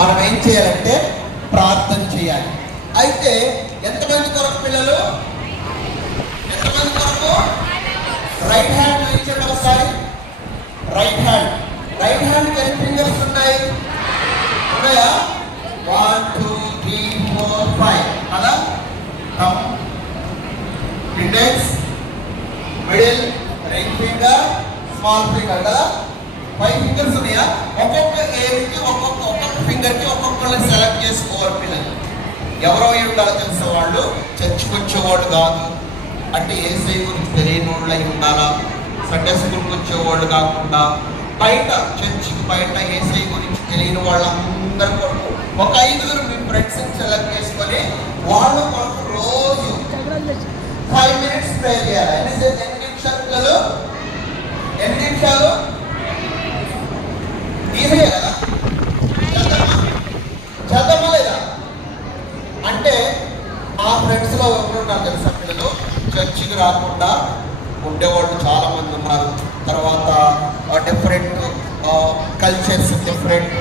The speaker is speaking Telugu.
మనం ఏం చేయాలంటే ప్రార్థన చేయాలి. అయితే ఎంతమంది కొరకు పిల్లలు? ఎంతమంది కొరకు? రైట్ హ్యాండ్ ఇచ్చాడు ఒకసారి. రైట్ హ్యాండ్ ఎన్ని ఫింగర్స్ ఉన్నాయి? ఉన్నాయా? 1 2 3 4 5 కదా. Thumb, index, middle, ring finger, small finger కదా. 5 ఫింగర్స్ ఉన్నాయా? ఒక్కొక్క ఏజ్కి ఒక్కొక్క ఫింగర్కి ఒక్కొక్కరిని సెలెక్ట్ చేసుకోవాలి పిల్లలు. ఎవరో ఉండాలో తెలిసిన వాళ్ళు, చర్చికి వచ్చేవాళ్ళు కాదు, అంటే ఏసై గురించి తెలియని వాళ్ళు అయి ఉండాలా. సండే స్కూల్కి వచ్చేవాళ్ళు కాకుండా బయట చర్చికి బయట ఏసై గురించి తెలియని వాళ్ళందరి కొరకు ఒక 5 మీ ఫ్రెండ్స్ సెలెక్ట్ చేసుకొని వాళ్ళ కొరకు రోజు 5 minutes ప్రే చేయాలి. ఎన్ని నిమిషాలు పిల్లలు? ఎన్ని నిమిషాలు? ఈజీ కదా. చదవమా లేదా? అంటే మా ఫ్రెండ్స్లో ఎవరు నాకు తెలుసా పిల్లలు చర్చికి రాకుండా ఉండేవాళ్ళు చాలా మంది ఉన్నారు. తర్వాత డిఫరెంట్ కల్చర్స్, డిఫరెంట్